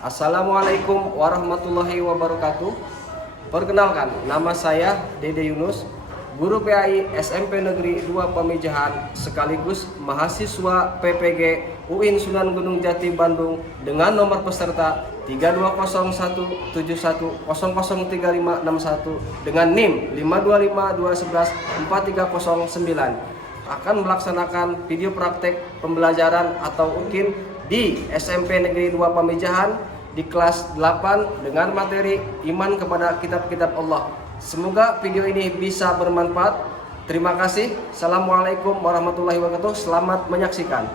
Assalamualaikum warahmatullahi wabarakatuh. Perkenalkan, nama saya Dede Yunus, guru PAI SMP Negeri 2 Pamijahan sekaligus mahasiswa PPG UIN Sunan Gunung Jati Bandung dengan nomor peserta 320171003561 dengan NIM 5252114309 akan melaksanakan video praktek pembelajaran atau UKIN di SMP Negeri 2 Pamijahan di kelas 8 dengan materi iman kepada kitab-kitab Allah. Semoga video ini bisa bermanfaat. Terima kasih. Assalamualaikum warahmatullahi wabarakatuh. Selamat menyaksikan.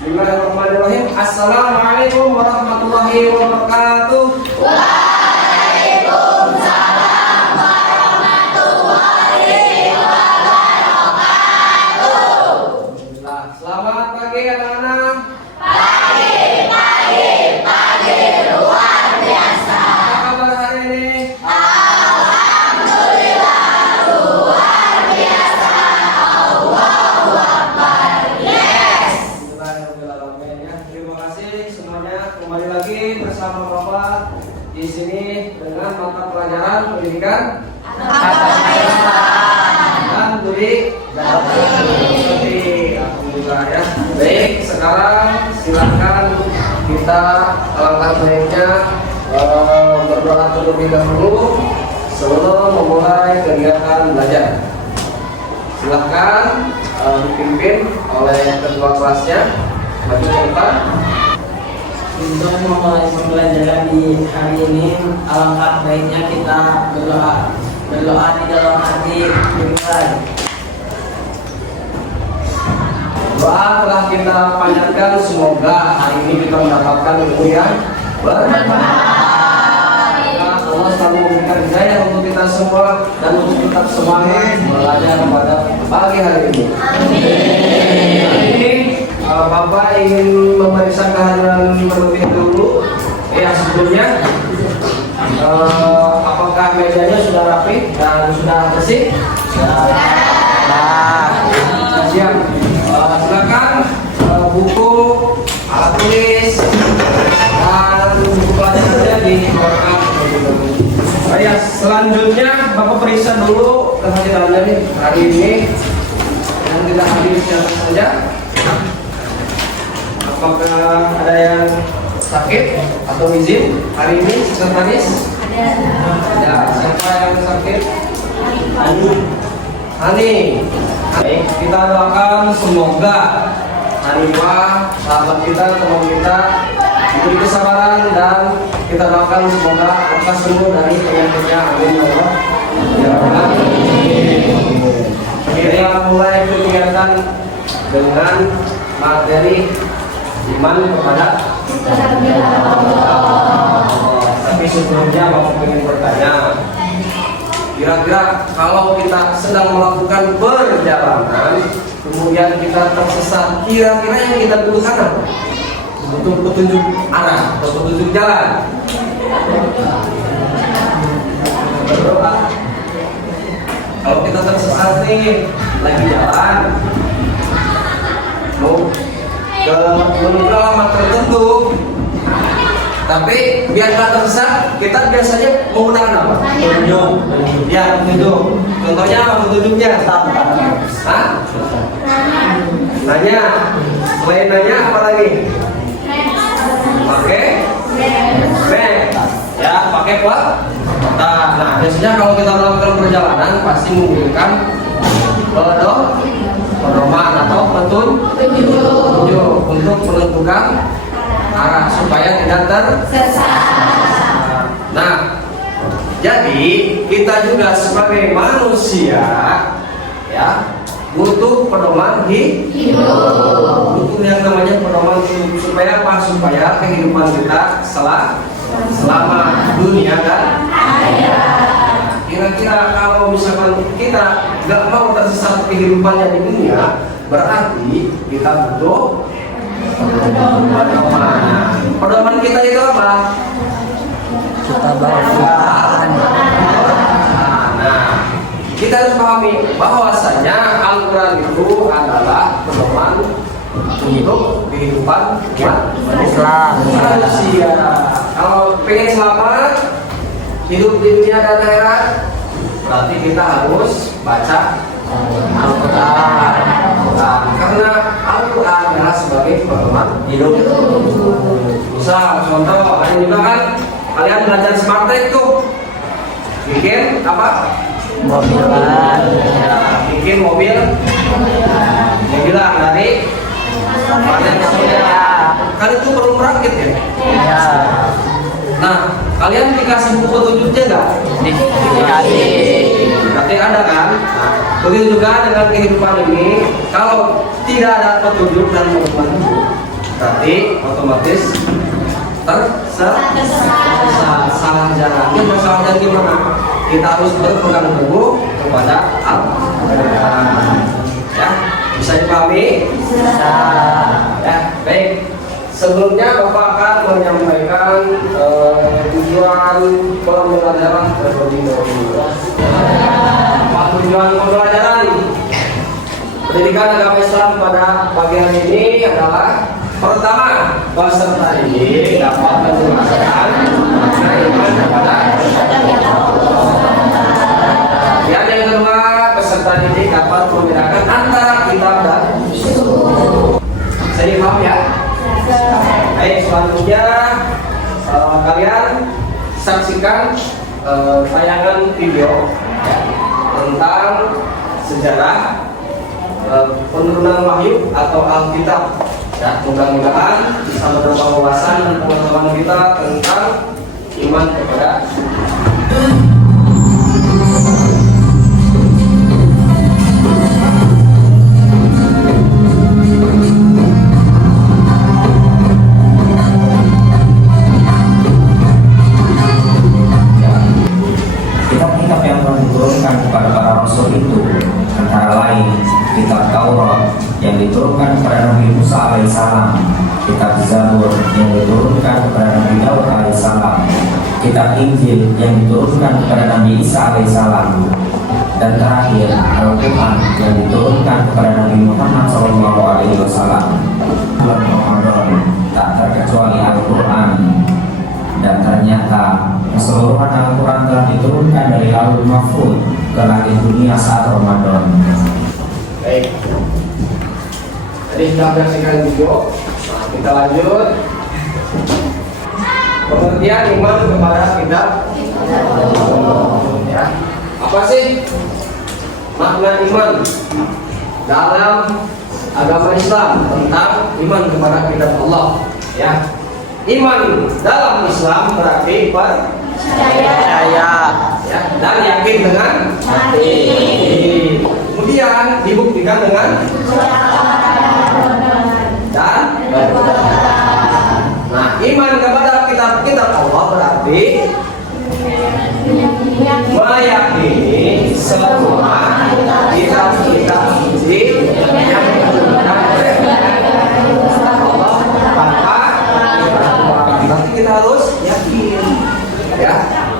Bismillahirrahmanirrahim. Assalamualaikum warahmatullahi wabarakatuh. Waalaikumsalam warahmatullahi wabarakatuh. Selamat pagi anak-anak. Pagi luar biasa. Apa kabar hari ini? Alhamdulillah luar biasa. Allahu Akbar. Yes. Terima kasih semuanya. Kembali lagi bersama Bapak di sini dengan mata pelajaran pendidikan dan budi pekerti. Alhamdulillah ya. Baik, sekarang silakan kita alangkah baiknya berdoa terlebih dahulu sebelum memulai kegiatan belajar. Silakan dipimpin oleh ketua kelasnya. Maju ke depan. Untuk memulai pembelajaran di hari ini, alangkah baiknya kita berdoa di dalam hati dimulai. Doa telah kita panjatkan, semoga hari ini kita mendapatkan ilmu yang bermanfaat. Allah selalu memberikan hidayah untuk kita semua dan untuk tetap semangat belajar pada pagi hari ini. Hari ini Bapak ingin memeriksa kehadiran terlebih dulu. Ya, sebelumnya apakah mejanya sudah rapi dan sudah bersih? Siap. Silakan buku, alat tulis, dan buku pelajarannya dikeluarkan. Ya, selanjutnya Bapak periksa dulu kehadirannya nih hari ini yang tidak hadir siapa saja. Apakah ada yang sakit atau izin hari ini sekretaris? Ada. Siapa yang sakit? Hani. Baik, kita doakan semoga Hanifah, sahabat kita, teman kita diberi kesabaran dan kita doakan semoga lekas sembuh dari penyakitnya. Amin ya Allah. Kita mulai kegiatan dengan materi iman kepada Allah. Tapi sebelumnya Bapak ingin bertanya, kira-kira kalau kita sedang melakukan perjalanan kemudian kita tersesat, kira-kira yang kita butuhkan apa? Butuh petunjuk arah atau petunjuk jalan. Berdoa. Kalau kita tersesat nih lagi jalan mau ke menuju alamat tertentu, tapi biar nggak tersesat, kita biasanya menggunakan apa? Petunjuk. Ya, petunjuk. Contohnya apa petunjuknya? Hah? Nanya. Selain nanya apa lagi? Pakai map. Ya, pakai apa? Nah, biasanya kalau kita melakukan perjalanan pasti menggunakan pedoman atau petunjuk untuk menentukan arah supaya tidak tersesat. Nah, jadi kita juga sebagai manusia ya butuh pedoman hidup. Butuh yang namanya pedoman hidup supaya apa? Supaya kehidupan kita selama dunia dan akhirat. Kira-kira kalau misalkan kita nggak mau tersesat kehidupannya di dunia, berarti kita butuh pedoman. Pedoman kita itu apa? Kita berdoa. Nah, kita harus pahami bahwasanya Al-Quran itu adalah pedoman untuk kehidupan umat Islam manusia. kalau pengen selamat hidup di dunia dan akhirat, berarti kita harus baca Al-Quran. Karena Al-Quran adalah sebagai pedoman hidup. Misal contoh, ada juga kan kalian belajar smart tech tuh, bikin apa? Mobilan. Bikin mobilan dari kan itu perlu merakit ya. Ya. Nah, kalian dikasih buku petunjuknya nggak? Dikasih. Berarti ada kan? Nah, begitu juga dengan kehidupan ini, kalau tidak ada petunjuk dan pedoman, berarti otomatis salah jalannya. Masalahnya gimana? Kita harus berpegang teguh kepada Al-Quran. Ya, bisa dipahami? Bisa. Ya, baik. Sebelumnya Bapak akan menyampaikan tujuan pembelajaran terlebih dahulu. Tujuan pembelajaran pendidikan agama Islam pada pagi hari ini adalah pertama, peserta ini dapat menjelaskan makna iman kepada yang kedua, peserta didik dapat membedakan antara kitab dan isu. Saya paham ya? Baik, selanjutnya kalian saksikan tayangan video ya, tentang sejarah penurunan wahyu atau Alkitab. Ya, mudah-mudahan bisa menambah wawasan dan pengetahuan kita tentang iman kepada kitab-kitab yang telah diturunkan kepada para rasul itu antara lain kitab Taurat yang diturunkan kepada Nabi Musa alaihissalam, kitab Zabur yang diturunkan kepada Nabi Daud alaihissalam, kitab Injil yang diturunkan kepada Nabi Isa alaihissalam, dan terakhir Al-Quran yang diturunkan kepada Nabi Muhammad SAW. Bulan Ramadan tak terkecuali Al-Quran, dan ternyata keseluruhan Al-Quran telah diturunkan dari Lauhul Mahfuz ke langit dunia saat Ramadan. baik. Jadi kita menyaksikan video. Nah, kita lanjut. Pengertian iman kepada kitab. Ya. Apa sih makna iman dalam agama Islam tentang iman kepada kitab Allah? Ya. Iman dalam Islam berarti Percaya. ya, dan yakin dengan Mati. kemudian dibuktikan dengan dan nah, iman kepada kitab-kitab Allah berarti meyakini semua kitab-kitab suci yang diberikan oleh Allah tanpa berarti kita harus yakin, ya,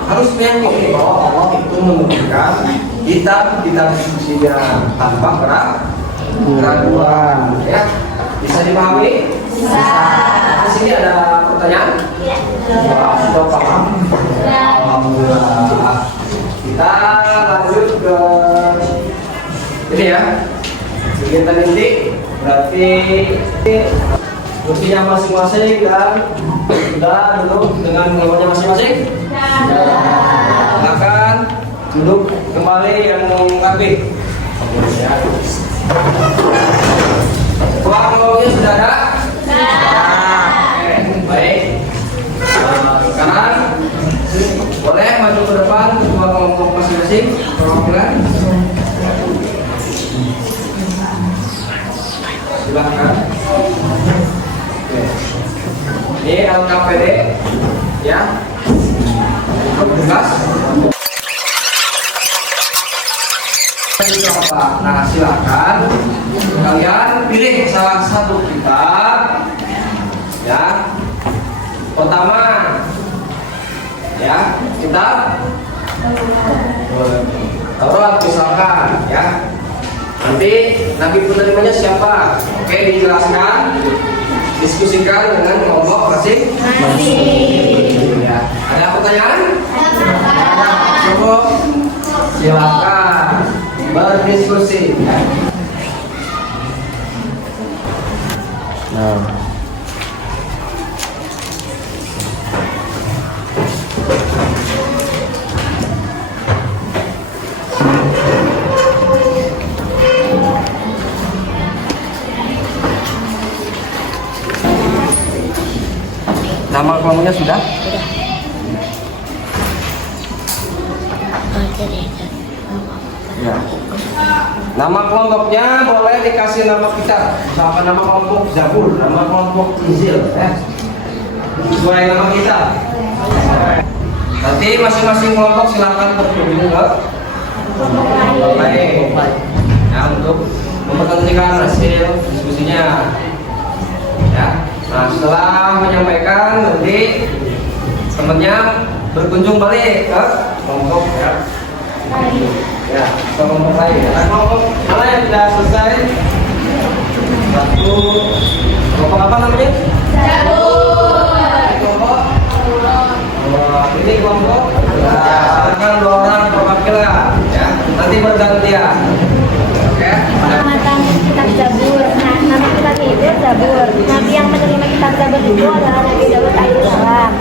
harus meyakini bahwa Allah itu menurunkan kitab-kitab sucinya tanpa keraguan, ya. Bisa dipahami? Bisa. Di sini ada pertanyaan? Wah, sudah paham? Alhamdulillah. Kita lanjut ke ini ya. Kegiatan inti berarti kursinya masing-masing dan sudah duduk dengan namanya masing-masing. Silakan duduk kembali yang rapi. Ya. Ruang-ruangnya sudah ada? Oke, baik. Sekarang boleh maju ke depan ketua kelompok masing-masing perwakilan. Silakan. Oke. Ini LKPD ya. Tugas. Nah, silakan kalian pilih salah satu kitab ya. Pertama ya, kitab Taurat misalkan ya. Nanti nabi penerimanya siapa? Oke, dijelaskan, diskusikan dengan kelompok masing-masing. pertanyaan? Cukup. Silakan berdiskusi. Nama kelompoknya sudah? Ya. Nama kelompoknya boleh dikasih nama kita. Misalkan nama kelompok Zabur, nama kelompok Injil, sesuai nama kita. Nanti masing-masing kelompok silakan berkunjung ke kelompok lain. Ya, untuk memperhatikan hasil diskusinya. Ya. Nah, setelah menyampaikan nanti temannya berkunjung balik ke kelompok ya. Ya, kelompok lain. Nah, kelompok mana yang sudah selesai? Satu kelompok apa namanya? Kelompok. Ini kelompok. Silakan 2 orang perwakilan ya. Nanti bergantian. Oke. Pengamatan kitab Zabur. Nah, nama kitabnya itu Zabur. Nabi yang menerima kitab Zabur itu adalah Nabi Daud alaihissalam.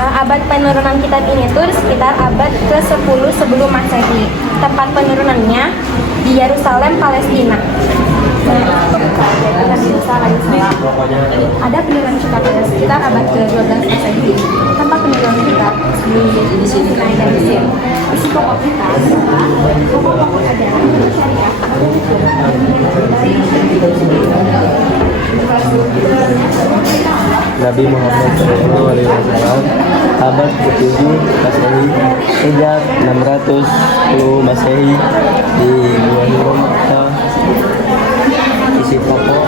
Abad penurunan kitab ini tuh sekitar abad ke-10 sebelum Masehi. Tempat penurunannya di Yerusalem, Palestina. Ada penurunan kitab pada sekitar abad ke-12 Masehi. Tempat penurunan kitab di sini dan di sini. Isi pokok kita adalah pokok-pokok ajaran syariat atau hukum. Nabi Muhammad SAW abad ke-7 Masehi sejak 610 Masehi di Yerusalem. Isi pokok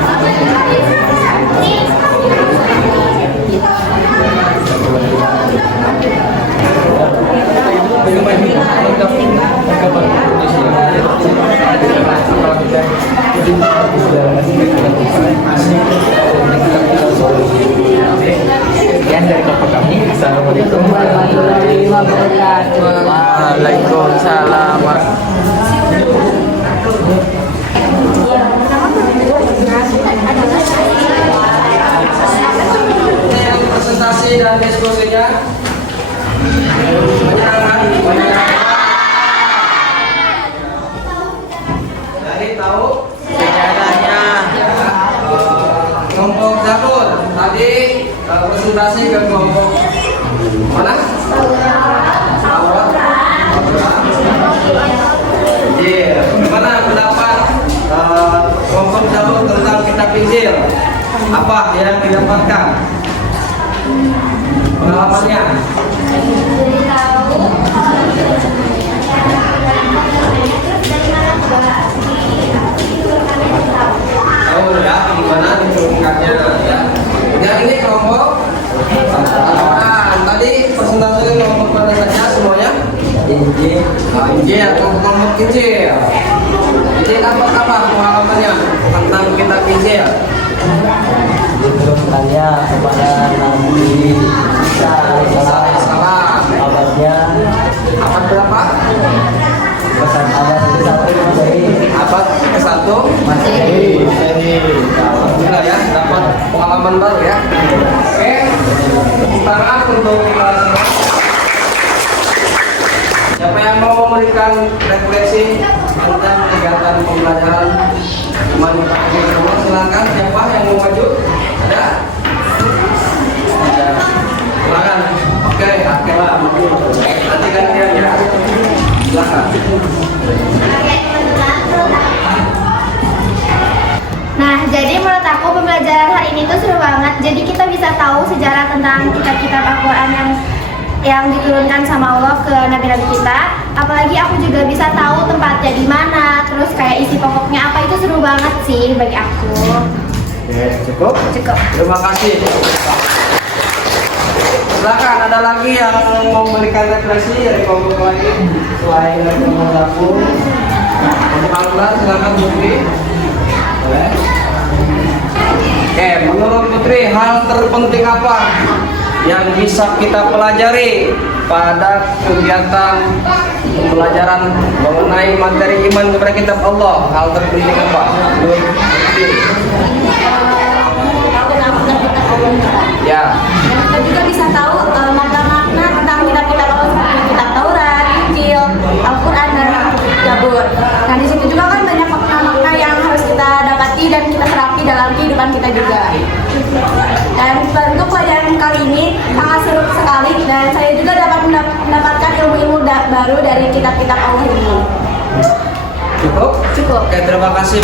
sekian dari kelompok kami. Assalamualaikum warahmatullahi wabarakatuh. Waalaikumsalam. Presentasi dan diskusinya. Jadi tahu sejarahnya. Kelompok Zabur tadi presentasi ke kelompok mana? Injil. Bagaimana pendapat kelompok Zabur tentang kitab Injil? Apa yang didapatkan? Pengalamannya? Tahu ya gimana diturunkannya ya. Kemudian ini kelompok tadi presentasi kelompok mana saja semuanya? Injil. Injil, kelompok Injil. Jadi apa pengalamannya tentang kitab Injil? Diturunkannya kepada Nabi Isa alaihissalam. Abadnya Abad berapa? pesan abad ke-1 Masehi. Abad ke-1 Masehi. Alhamdulillah ya, dapat pengalaman baru ya. Oke, sekarang untuk siapa yang mau memberikan refleksi tentang kegiatan pembelajaran iman kita, silakan. Siapa yang mau maju? Ada? Ada. Silakan. Oke, akhirnya maju. Nanti gantian ya. Silakan. Nah, jadi menurut aku pembelajaran hari ini tuh seru banget. Jadi kita bisa tahu sejarah tentang kitab-kitab Al-Quran yang diturunkan sama Allah ke nabi-nabi kita. Apalagi aku juga bisa tahu tempatnya di mana, terus kayak isi pokoknya apa, itu seru banget sih bagi aku. Oke, cukup? Cukup. Terima kasih. Silakan, ada lagi yang mau memberikan refleksi dari kelompok lain selain dari kelompok dapur? Untuk Al-Quran silakan Putri. Boleh. Oke, menurut Putri hal terpenting apa yang bisa kita pelajari pada kegiatan pembelajaran mengenai materi iman kepada kitab Allah. Hal terpenting apa? Ya. Kita juga bisa tahu makna-makna tentang kitab-kitab Allah seperti kitab Taurat, Injil, Al-Quran, dan Zabur. Nah, di situ juga kan banyak makna-makna yang harus kita dapati dan kita terapi dalam kehidupan kita juga. Dan untuk pelajaran kali ini sangat seru sekali dan saya juga dapat mendapatkan ilmu-ilmu baru dari kitab-kitab Allah ini. Cukup? Cukup. Oke, terima kasih.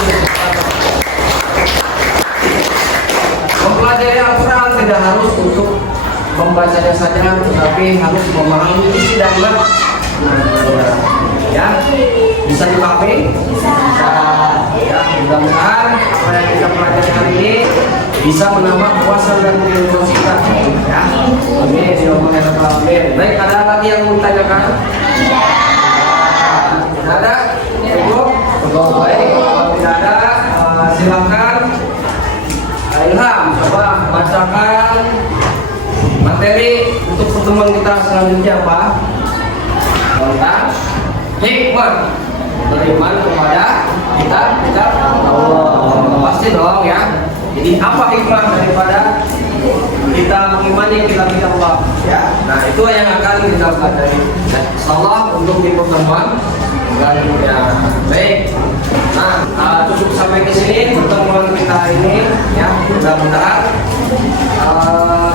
Mempelajari Al-Quran tidak harus untuk membacanya saja, tetapi harus memahami isi dan makna. Ya, bisa dipahami? Bisa. Ya, mudah-mudahan apa yang kita pelajari hari ini bisa menambah kuasa dan ilmu kita. Ya, amin. Ya Allah, amin. Baik, ada lagi yang mau ditanyakan? Tidak ada? Cukup? Cukup. Baik, kalau tidak ada, silakan. Ilham, coba bacakan materi untuk pertemuan kita selanjutnya apa? Tentang hikmah beriman kepada kita Allah. Pasti dong ya. Jadi apa hikmah daripada kita mengimani kitab Allah? Ya. Nah, itu yang akan kita pelajari. Insyaallah untuk di pertemuan selanjutnya. Baik. Nah, cukup sampai ke sini pertemuan kita ini ya. Mudah-mudahan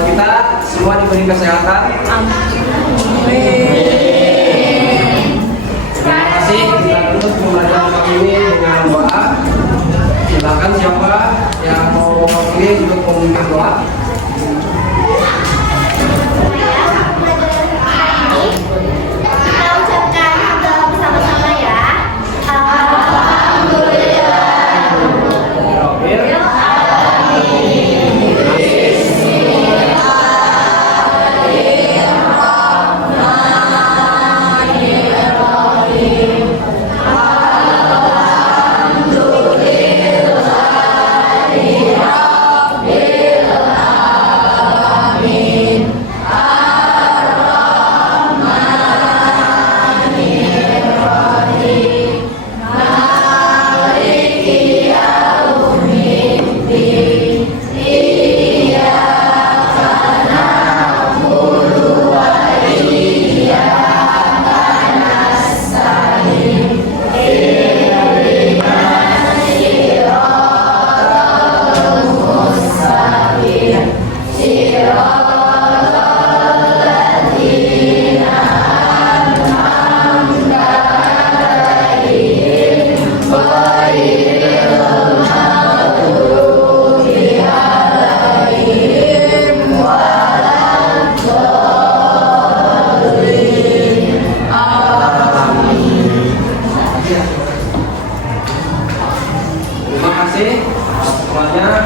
kita semua diberi kesehatan. Terima kasih. Kita terus pembelajaran kali ini dengan doa. Silakan siapa yang mau mewakili untuk memimpin doa. Kita ucapkan doa bersama-sama ya.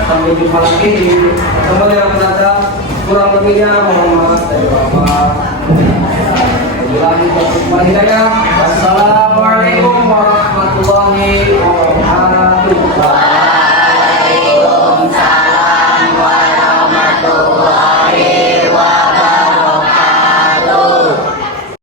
Sampai jumpa lagi di pertemuan yang akan datang. Kurang lebihnya mohon maaf dari Bapak. Wabillahi taufiq wal hidayah.